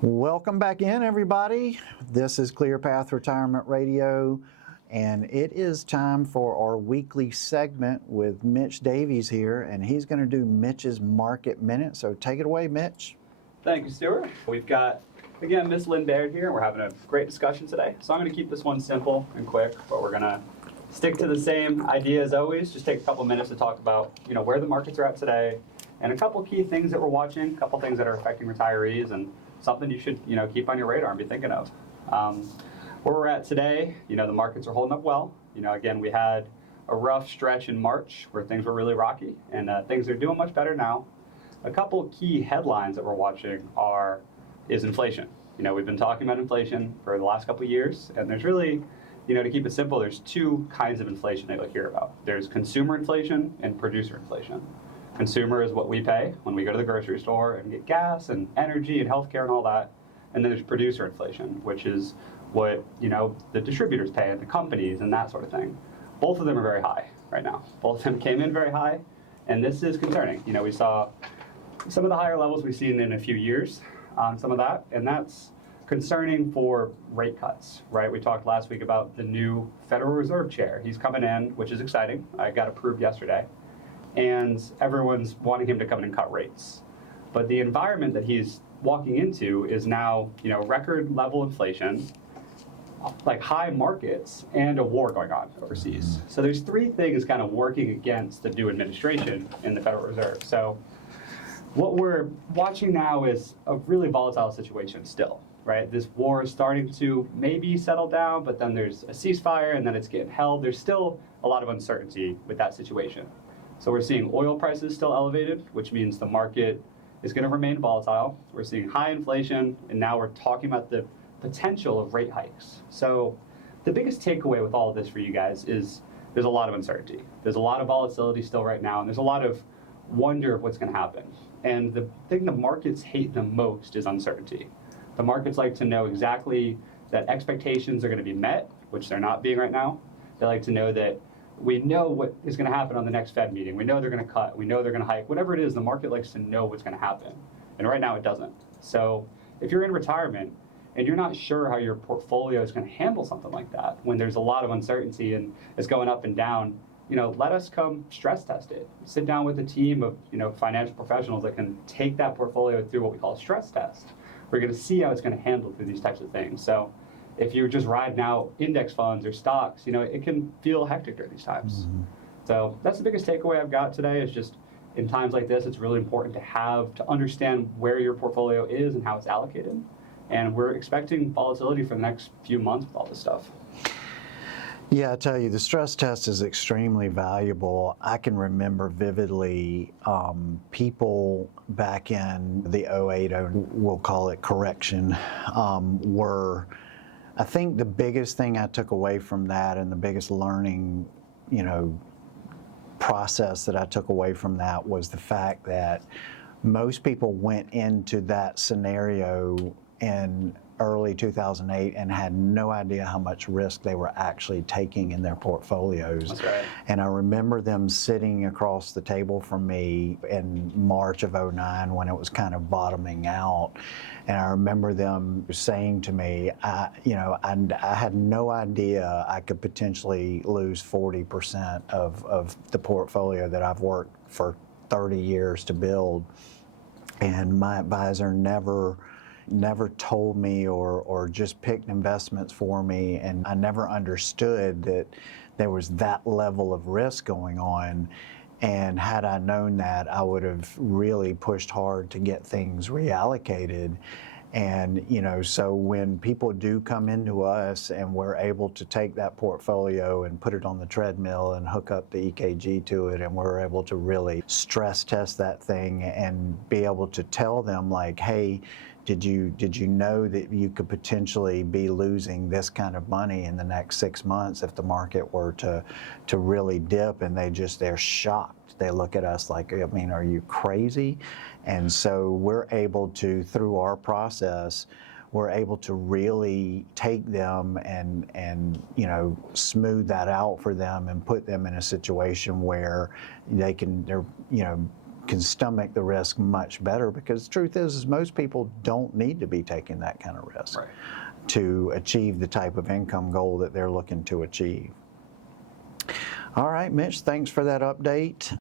Welcome back in, everybody. This is ClearPath Retirement Radio, and it is time for our weekly segment with Mitch Davies here, and he's going to do Mitch's Market Minute. So take it away, Mitch. Thank you, Stuart. We've got, again, Miss Lynn Baird here. We're having a great discussion today. So I'm going to keep this one simple and quick, but we're going to stick to the same idea as always. Just take a couple minutes to talk about, where the markets are at today, and a couple key things that we're watching, a couple things that are affecting retirees, and something you should, keep on your radar and be thinking of. Where we're at today, the markets are holding up well. Again, we had a rough stretch in March where things were really rocky, and things are doing much better now. A couple key headlines that we're watching is inflation. We've been talking about inflation for the last couple of years, and there's really, to keep it simple, there's two kinds of inflation that you'll hear about. There's consumer inflation and producer inflation. Consumer is what we pay when we go to the grocery store and get gas and energy and healthcare and all that. And then there's producer inflation, which is what, the distributors pay and the companies and that sort of thing. Both of them are very high right now. Both of them came in very high, and this is concerning. We saw some of the higher levels we've seen in a few years on some of that, and that's concerning for rate cuts, right? We talked last week about the new Federal Reserve chair. He's coming in, which is exciting. I got approved yesterday. And everyone's wanting him to come in and cut rates. But the environment that he's walking into is now, record level inflation, like high markets, and a war going on overseas. So there's three things kind of working against the new administration in the Federal Reserve. So what we're watching now is a really volatile situation still, right? This war is starting to maybe settle down, but then there's a ceasefire and then it's getting held. There's still a lot of uncertainty with that situation. So we're seeing oil prices still elevated, which means the market is going to remain volatile. We're seeing high inflation, and now we're talking about the potential of rate hikes. So the biggest takeaway with all of this for you guys is there's a lot of uncertainty. There's a lot of volatility still right now, and there's a lot of wonder of what's going to happen. And the thing the markets hate the most is uncertainty. The markets like to know exactly that expectations are going to be met, which they're not being right now. They like to know that we know what is going to happen on the next Fed meeting. We know they're going to cut. We know they're going to hike. Whatever it is, the market likes to know what's going to happen. And right now it doesn't. So if you're in retirement and you're not sure how your portfolio is going to handle something like that, when there's a lot of uncertainty and it's going up and down, let us come stress test it. Sit down with a team of, financial professionals that can take that portfolio through what we call a stress test. We're going to see how it's going to handle through these types of things. So if you're just riding out index funds or stocks, it can feel hectic during these times. Mm-hmm. So that's the biggest takeaway I've got today is just in times like this, it's really important to understand where your portfolio is and how it's allocated. And we're expecting volatility for the next few months with all this stuff. Yeah, I tell you, the stress test is extremely valuable. I can remember vividly people back in the 08, we'll call it correction, I think the biggest thing I took away from that and the biggest learning, process that I took away from that was the fact that most people went into that scenario in early 2008 and had no idea how much risk they were actually taking in their portfolios. That's right. And I remember them sitting across the table from me in March of 09 when it was kind of bottoming out. And I remember them saying to me, I had no idea I could potentially lose 40% of the portfolio that I've worked for 30 years to build. And my advisor never told me or just picked investments for me, and I never understood that there was that level of risk going on. And had I known that, I would have really pushed hard to get things reallocated. And, so when people do come into us and we're able to take that portfolio and put it on the treadmill and hook up the EKG to it, and we're able to really stress test that thing and be able to tell them like, hey, did you know that you could potentially be losing this kind of money in the next 6 months if the market were to really dip? And they're shocked. They look at us like, are you crazy? And so we're able to, through our process, we're able to really take them and smooth that out for them and put them in a situation where they're can stomach the risk much better, because the truth is most people don't need to be taking that kind of risk Right. to achieve the type of income goal that they're looking to achieve. All right, Mitch, thanks for that update.